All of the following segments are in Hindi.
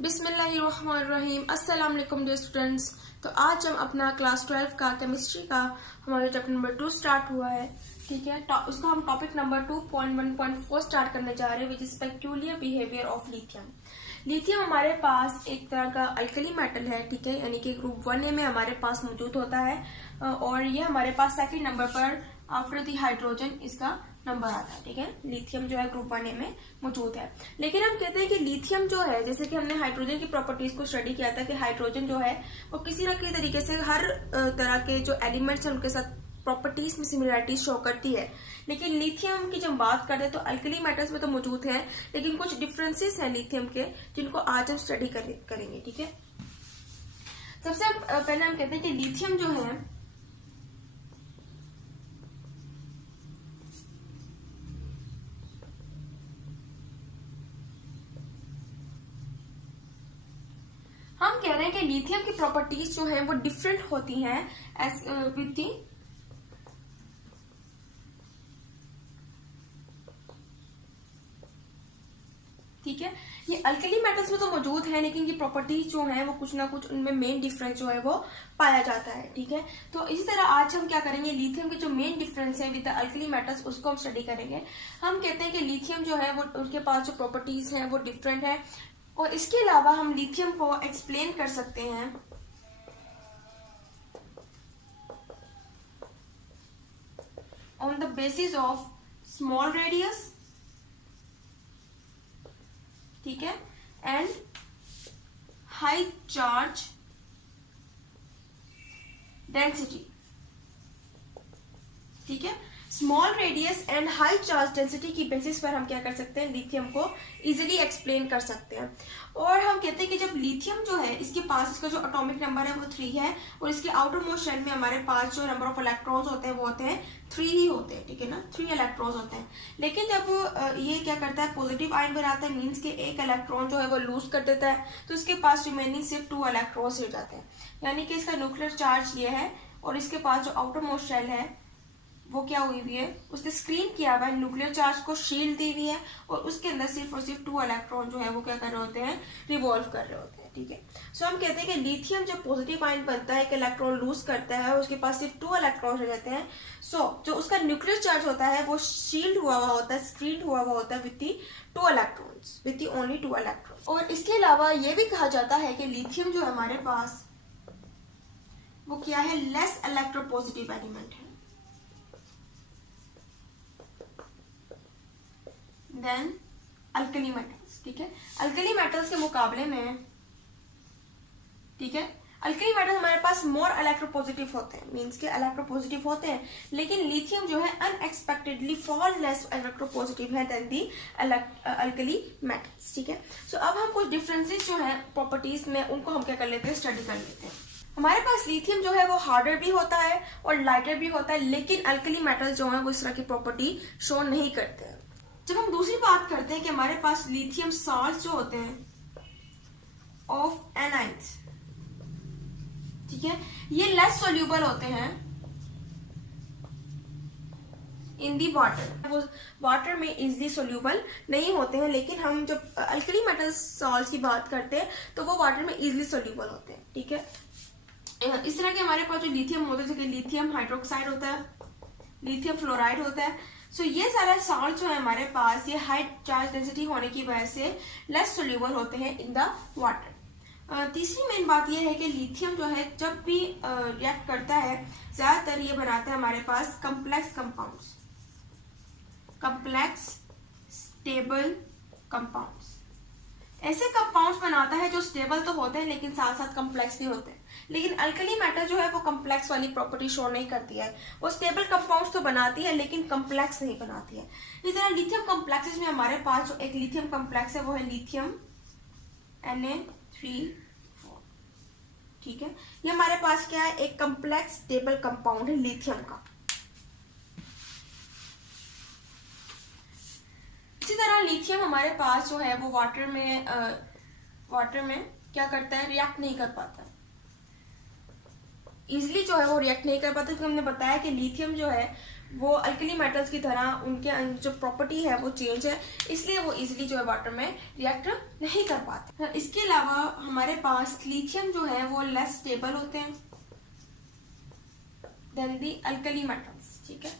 बिस्मिल्लाहिर्रहमानिर्रहीम। अस्सलाम वालेकुम डियर स्टूडेंट्स। तो आज हम अपना क्लास 12 का केमिस्ट्री का हमारा चैप्टर नंबर 2 स्टार्ट हुआ है। ठीक है, तो उसका हम टॉपिक नंबर 2.1.4 स्टार्ट करने जा रहे हैं, which is peculiar behaviour of lithium. Lithium हमारे पास एक तरह का अल्कली मेटल है, ठीक है, यानी कि ग्रुप 1A में हमारे पास मौजूद होता है और ये हमारे पास सेकंड नंबर पर आफ्टर द हाइड्रोजन इसका नंबर आता है। ठीक है, लिथियम जो है ग्रुप 1A में मौजूद है। लेकिन हम कहते हैं कि लिथियम जो है, जैसे कि हमने हाइड्रोजन की प्रॉपर्टीज को स्टडी किया था कि हाइड्रोजन जो है वो किसी न किसी तरीके से हर तरह के जो एलिमेंट्स हैं उनके साथ प्रॉपर्टीज में सिमिलरिटीज शो करती है। लेकिन लिथियम की जब बात करते हैं तो अल्कली मेटल्स में तो मौजूद है, लेकिन कुछ डिफरेंसेस हैं लिथियम के जिनको आज हम स्टडी करेंगे। ठीक है, सबसे पहले हम कहते हैं कि लिथियम जो है हम कह रहे हैं कि लिथियम की प्रॉपर्टीज जो है वो डिफरेंट होती हैं एज विद दी ठीक है, ये अल्कली मेटल्स में तो मौजूद है, लेकिन ये प्रॉपर्टीज जो है वो कुछ ना कुछ उनमें मेन डिफरेंस जो है वो पाया जाता है। ठीक है, तो इसी तरह आज हम क्या करेंगे, लिथियम के जो मेन डिफरेंस है विद द अल्कली मेटल्स उसको हम स्टडी करेंगे। हम कहते हैं कि लिथियम जो है वो उनके पास जो प्रॉपर्टीज है वो डिफरेंट है और इसके अलावा हम लिथियम को एक्सप्लेन कर सकते हैं on the basis of small radius, ठीक है, एंड हाई चार्ज डेंसिटी। ठीक है, small radius and high charge density की बेसिस पर हम क्या कर सकते हैं, लिथियम को इजीली एक्सप्लेन कर सकते हैं। और हम कहते हैं कि जब लिथियम जो है इसके पास इसका जो एटॉमिक नंबर है वो 3 है और इसके आउटर मोस्ट शेल में हमारे पास जो नंबर ऑफ इलेक्ट्रॉन्स होते हैं वो होते हैं 3 ही होते हैं। ठीक है ना, 3 इलेक्ट्रॉन्स होते हैं। लेकिन जब ये क्या करता है, पॉजिटिव आयन बनाता है, मीन्स के एक इलेक्ट्रॉन जो है वो लूज कर देता है, तो इसके पास रिमेनिंग सिर्फ 2 इलेक्ट्रॉन्स रह जाते हैं। यानी कि इसका न्यूक्लियर चार्ज ये है और इसके पास जो आउटर मोस्ट शेल है वो क्या हुई हुई है, उसने स्क्रीन किया हुआ है, न्यूक्लियर चार्ज को शील्ड दी हुई है और उसके अंदर सिर्फ और सिर्फ 2 इलेक्ट्रॉन जो है वो क्या कर रहे होते हैं, रिवॉल्व कर रहे होते हैं। ठीक है, सो हम कहते हैं कि लिथियम जब पॉजिटिव आयन बनता है, एक इलेक्ट्रॉन लूज करता है और उसके पास सिर्फ 2 इलेक्ट्रॉन रह जाते हैं। सो जो उसका न्यूक्लियर चार्ज होता है वो शील्ड हुआ हुआ होता है, स्क्रीन हुआ हुआ होता है with the 2 electrons, with the only 2 electrons. और इसके अलावा ये भी कहा जाता है कि लिथियम जो हमारे पास वो क्या है, लेस इलेक्ट्रोपॉजिटिव एलिमेंट है देन अल्कली मेटल्स। ठीक है, अल्कली मेटल्स के मुकाबले में, ठीक है, अल्कली मेटल्स हमारे पास मोर इलेक्ट्रोपॉजिटिव होते हैं, मींस के इलेक्ट्रोपॉजिटिव होते हैं, लेकिन लिथियम जो है अनएक्सपेक्टेडली फॉर लेस इलेक्ट्रोपॉजिटिव है देन दी अल्कली मेटल्स। ठीक है, सो अब हम कुछ डिफरेंसेस जो है प्रॉपर्टीज में उनको हम क्या कर लेते हैं, स्टडी कर लेते हैं। हमारे पास लिथियम जो है वो हार्डर भी होता है और लाइटर भी होता है, लेकिन अल्कली मेटल्स जो है वो इस तरह की प्रॉपर्टी शो नहीं करते हैं। जब हम दूसरी बात करते हैं कि हमारे पास लिथियम सॉल्ट जो होते हैं ऑफ एनाइड्स, ठीक है, ये लेस सोल्यूबल होते हैं इन दी वाटर, वो वाटर में इजिली सोल्यूबल नहीं होते हैं। लेकिन हम जब अल्कली मेटल सॉल्ट की बात करते हैं तो वो वाटर में इजिली सोल्यूबल होते हैं। ठीक है, इस तरह के हमारे पास जो लिथियम होते हैं, जैसे लिथियम हाइड्रोक्साइड होता है, लिथियम फ्लोराइड होता है। सो ये सारा सॉल्ट जो है हमारे पास ये हाई चार्ज डेंसिटी होने की वजह से लेस सोल्यूबल होते हैं इन द वाटर। तीसरी मेन बात ये है कि लिथियम जो है जब भी रिएक्ट करता है ज्यादातर ये बनाता है हमारे पास complex compounds, complex stable compounds. ऐसे कंपाउंड्स बनाता है जो स्टेबल तो होते हैं लेकिन साथ साथ कम्प्लेक्स भी होते हैं। लेकिन अल्कली मेटल जो है वो कम्प्लेक्स वाली प्रॉपर्टी शो नहीं करती है, वो स्टेबल कंपाउंड्स तो बनाती है लेकिन कम्प्लेक्स नहीं बनाती है। इस तरह लिथियम कम्प्लेक्सेस में हमारे पास जो एक लिथियम कम्प्लेक्स है वो है लिथियम Na3/4। ठीक है, ये हमारे पास क्या है, एक कम्प्लेक्स स्टेबल कंपाउंड है लिथियम का। इसी तरह लिथियम हमारे पास जो है वो वाटर में क्या करता है, रिएक्ट नहीं कर पाता, इजिली जो है वो रिएक्ट नहीं कर पाता, क्योंकि हमने बताया कि लिथियम जो है वो अल्कली मेटल्स की तरह उनके जो प्रॉपर्टी है वो चेंज है, इसलिए वो इजीली जो है वाटर में रिएक्ट नहीं कर पाते। इसके अलावा हमारे पास लिथियम जो है वो लेस स्टेबल होते हैं देन दी अल्कली मेटल्स। ठीक है,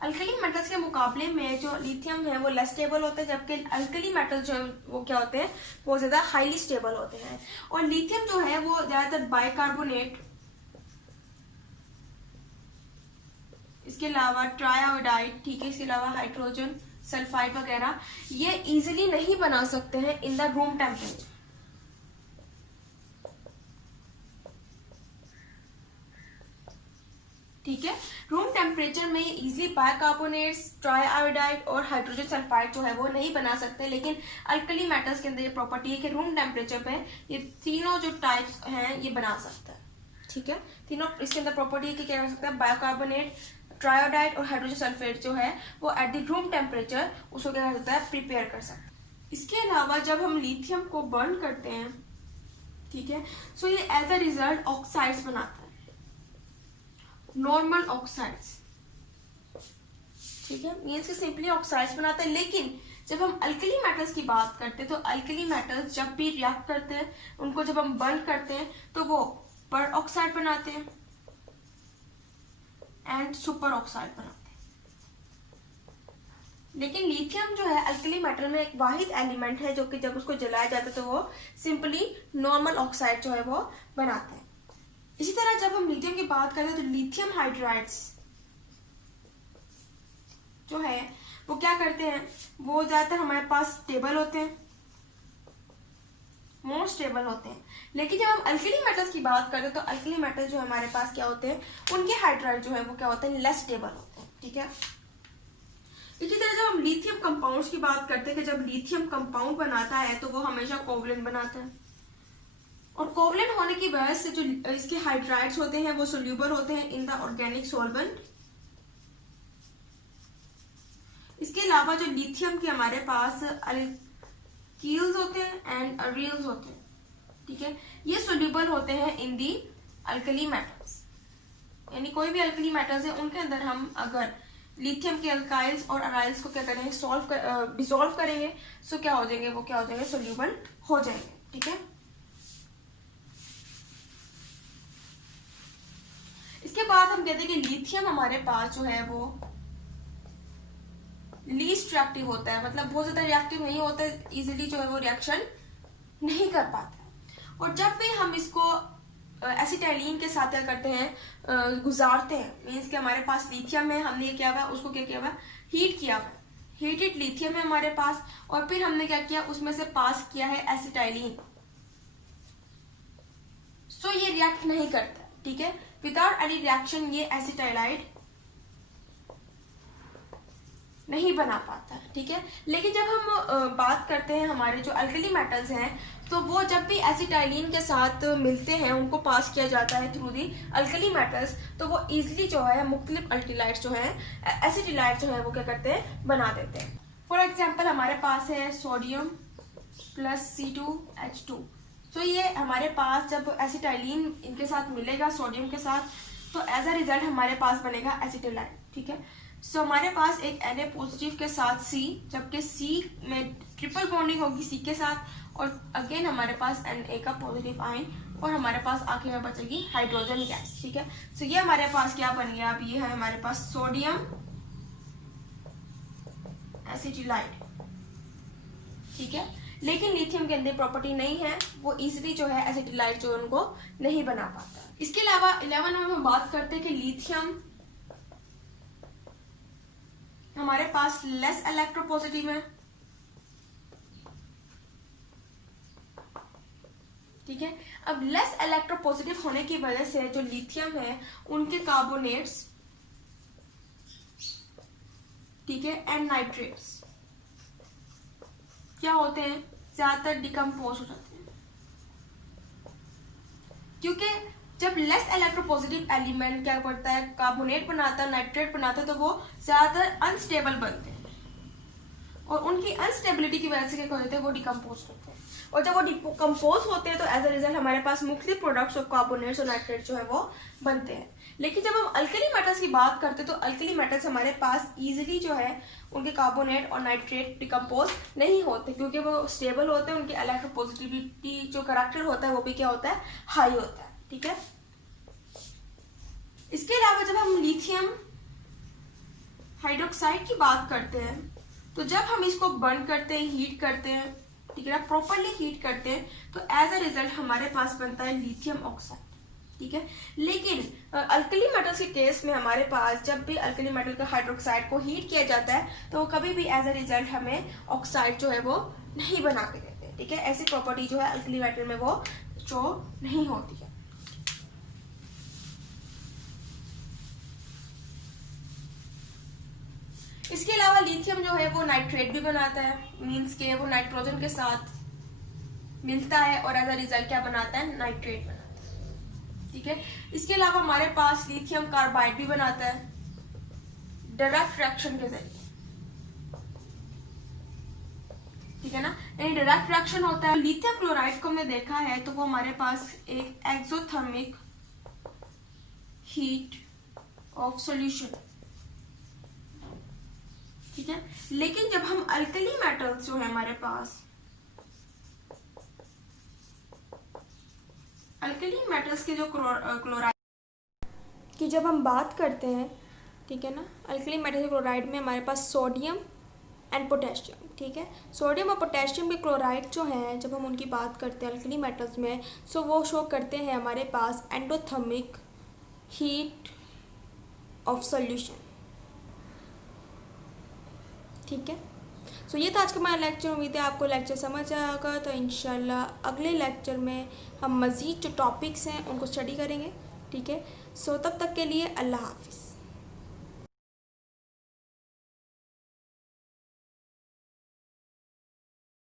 अल्कली मेटल्स के मुकाबले में जो लिथियम है वो लेस स्टेबल होते हैं, जबकि अल्कली मेटल जो है वो क्या होते हैं, वो ज्यादा हाईली स्टेबल होते हैं। और लिथियम जो है वो ज्यादातर बाइकार्बोनेट, इसके अलावा ट्राइआयोडाइड, ठीक है, इसके अलावा हाइड्रोजन सल्फाइड वगैरह ये इजीली नहीं बना सकते हैं इन द रूम टेम्परेचर। ठीक है, रूम टेम्परेचर में इजीली बाइकार्बोनेट्स, ट्राइआयोडाइड और हाइड्रोजन सल्फाइड जो है वो नहीं बना सकते, लेकिन अल्कली मेटल्स के अंदर ये प्रॉपर्टी है कि रूम टेम्परेचर पे ये तीनों जो टाइप्स हैं ये बना सकता है। ठीक है, तीनों इसके अंदर प्रॉपर्टी है कि क्या कर सकता है, बाइकार्बोनेट, ट्राइआयोडाइड और हाइड्रोजन सल्फेट जो है वो एट द रूम टेम्परेचर उसको क्या कर सकता है, प्रिपेयर कर सकता है। इसके अलावा जब हम लिथियम को बर्न करते हैं, ठीक है, सो ये एज अ रिजल्ट ऑक्साइड्स बनाता है, नॉर्मल ऑक्साइड्स। ठीक है, मीन्स कि सिंपली ऑक्साइड्स बनाता है। लेकिन जब हम अल्कली मेटल्स की बात करते हैं तो अल्कली मेटल्स जब भी रिएक्ट करते हैं, उनको जब हम बर्न करते हैं तो वो पर ऑक्साइड बनाते हैं एंड सुपर ऑक्साइड बनाते हैं। लेकिन लिथियम जो है अल्कली मेटल में एक वाहिद एलिमेंट है जो कि जब उसको जलाया जाता है तो वो सिंपली नॉर्मल ऑक्साइड जो है वो बनाते हैं। इसी तरह जब हम लिथियम की बात करते हैं तो लिथियम हाइड्राइड्स जो है वो क्या करते हैं, वो ज्यादातर हमारे पास स्टेबल होते हैं, मोर स्टेबल होते हैं। लेकिन जब हम अल्कली मेटल्स की बात करते हैं तो अल्कली मेटल जो हमारे पास क्या होते हैं, उनके हाइड्राइड जो है वो क्या होते हैं, लेस स्टेबल होते हैं। ठीक है, इसी तरह जब हम लिथियम कंपाउंड्स की बात करते हैं कि जब लिथियम कंपाउंड बनाता है तो वो हमेशा कोवलेंट बनाता है, और कोवलेंट होने की वजह से जो इसके हाइड्राइड्स होते हैं वो सोल्यूबल होते हैं इन द ऑर्गेनिक सॉल्वेंट। इसके अलावा जो लिथियम के हमारे पास अल्कील्स होते हैं एंड अरील्स होते हैं, ठीक है, ये सोल्यूबल होते हैं इन दी अल्कली मेटल्स। यानी कोई भी अल्कली मेटल्स है उनके अंदर हम अगर लिथियम के अल्काइल्स और अराइल्स को क्या करेंगे, डिसॉल्व करेंगे, सो क्या हो जाएंगे, वो क्या हो जाएंगे, सोल्यूबल हो जाएंगे। ठीक है, इसके बाद हम कहते हैं कि लिथियम हमारे पास जो है वो लीस्ट रिएक्टिव होता है, मतलब बहुत ज्यादा रिएक्टिव नहीं होता है, इजीली जो है वो रिएक्शन नहीं कर पाता है। और जब भी हम इसको एसिटाइलिन के साथ क्या करते हैं, गुजारते हैं, मीन्स कि हमारे पास लिथियम है, हमने क्या हुआ, उसको क्या किया हुआ, हीट किया हुआ, हीटेड लिथियम है हमारे पास, और फिर हमने क्या किया, उसमें से पास किया है एसिटाइलिन। सो ये रिएक्ट नहीं करता। ठीक है, विदाउट एनी रिएक्शन ये एसिटाइलाइड नहीं बना पाता। ठीक है, लेकिन जब हम बात करते हैं हमारे जो अल्कली मेटल्स हैं तो वो जब भी एसिटाइलिन के साथ मिलते हैं, उनको पास किया जाता है थ्रू दी अल्कली मेटल्स, तो वो इजीली जो है मुख्तलिफ अल्किलाइड्स जो है, एसिटिलाइड जो है वो क्या करते हैं, बना देते हैं। फॉर एग्जाम्पल हमारे पास है सोडियम प्लस C2H2। तो ये हमारे पास जब एसिटाइलिन इनके साथ मिलेगा सोडियम के साथ, तो एज अ रिजल्ट हमारे पास बनेगा एसिटिलाइड। ठीक है, सो हमारे पास एक Na पॉजिटिव के साथ C, जबकि C में ट्रिपल बॉन्डिंग होगी C के साथ, और अगेन हमारे पास Na का पॉजिटिव आयन, और हमारे पास आखिर में बचेगी हाइड्रोजन गैस। ठीक है, सो ये हमारे पास क्या बन गया, अब ये है हमारे पास सोडियम एसिटिलाइड। ठीक है, लेकिन लिथियम के अंदर प्रॉपर्टी नहीं है, वो इजीली जो है एसिटिलाइड जो उनको नहीं बना पाता। इसके अलावा 11 में हम बात करते हैं कि लिथियम हमारे पास लेस इलेक्ट्रोपॉजिटिव है। ठीक है, अब लेस इलेक्ट्रोपॉजिटिव होने की वजह से जो लिथियम है उनके कार्बोनेट्स, ठीक है, एंड नाइट्रेट्स क्या होते हैं, ज्यादातर डिकम्पोज हो जाते हैं, क्योंकि जब लेस इलेक्ट्रोपॉजिटिव एलिमेंट क्या करता है, कार्बोनेट बनाता है, नाइट्रेट बनाता है, तो वो ज्यादातर अनस्टेबल बनते हैं। और उनकी अनस्टेबिलिटी की वजह से क्या होते हैं, वो डिकम्पोज होते हैं। और जब वो डिकम्पोज होते हैं तो एज अ रिजल्ट हमारे पास मुख्तलिफ प्रोडक्ट्स ऑफ कार्बोनेट्स और नाइट्रेट जो है वो बनते हैं। लेकिन जब हम अल्कली मेटल्स की बात करते हैं तो अल्कली मेटल्स हमारे पास इजीली जो है उनके कार्बोनेट और नाइट्रेट डिकम्पोज नहीं होते, क्योंकि वो स्टेबल होते हैं, उनकी इलेक्ट्रोपॉजिटिविटी जो करैक्टर होता है वो भी क्या होता है, हाई होता है। ठीक है, इसके अलावा जब हम लिथियम हाइड्रोक्साइड की बात करते हैं तो जब हम इसको बर्न करते हैं, हीट करते हैं, ठीक है ना, प्रॉपरली हीट करते हैं तो एज अ रिजल्ट हमारे पास बनता है लिथियम ऑक्साइड। ठीक है, लेकिन अल्कली मेटल्स के केस में हमारे पास जब भी अल्कली मेटल का हाइड्रोक्साइड को हीट किया जाता है तो कभी भी एज अ रिजल्ट हमें ऑक्साइड जो है वो नहीं बना के देते। ठीक है, ऐसी प्रॉपर्टी जो है अल्कली मेटल में वो जो नहीं होती है। इसके अलावा लिथियम जो है वो नाइट्रेट भी बनाता है, मींस के वो नाइट्रोजन के साथ मिलता है और एज अ रिजल्ट क्या बनाता है, नाइट्रेट बनाता है। ठीक है, इसके अलावा हमारे पास लिथियम कार्बाइड भी बनाता है डायरेक्ट रिएक्शन के जरिए। ठीक है ना, यानी डायरेक्ट रिएक्शन होता है। लिथियम क्लोराइड को हमने देखा है तो वो हमारे पास एक एक्सोथर्मिक हीट ऑफ सॉल्यूशन। ठीक है, लेकिन जब हम अल्कली मेटल्स जो है हमारे पास अल्कली मेटल्स के जो क्लोराइड की जब हम बात करते हैं, ठीक है ना, अल्कली मेटल क्लोराइड में हमारे पास सोडियम एंड पोटेशियम। ठीक है, सोडियम और पोटेशियम के क्लोराइड जो हैं जब हम उनकी बात करते हैं अल्कली मेटल्स में, सो वो शो करते हैं हमारे पास एंडोथर्मिक हीट ऑफ सॉल्यूशन। ठीक है, सो ये था आज का हमारा लेक्चर। उम्मीद है आपको लेक्चर समझ आया होगा। तो इंशाल्लाह अगले लेक्चर में हम मज़ीद जो टॉपिक्स हैं उनको स्टडी करेंगे। ठीक है, सो तब तक के लिए अल्लाह हाफिज़।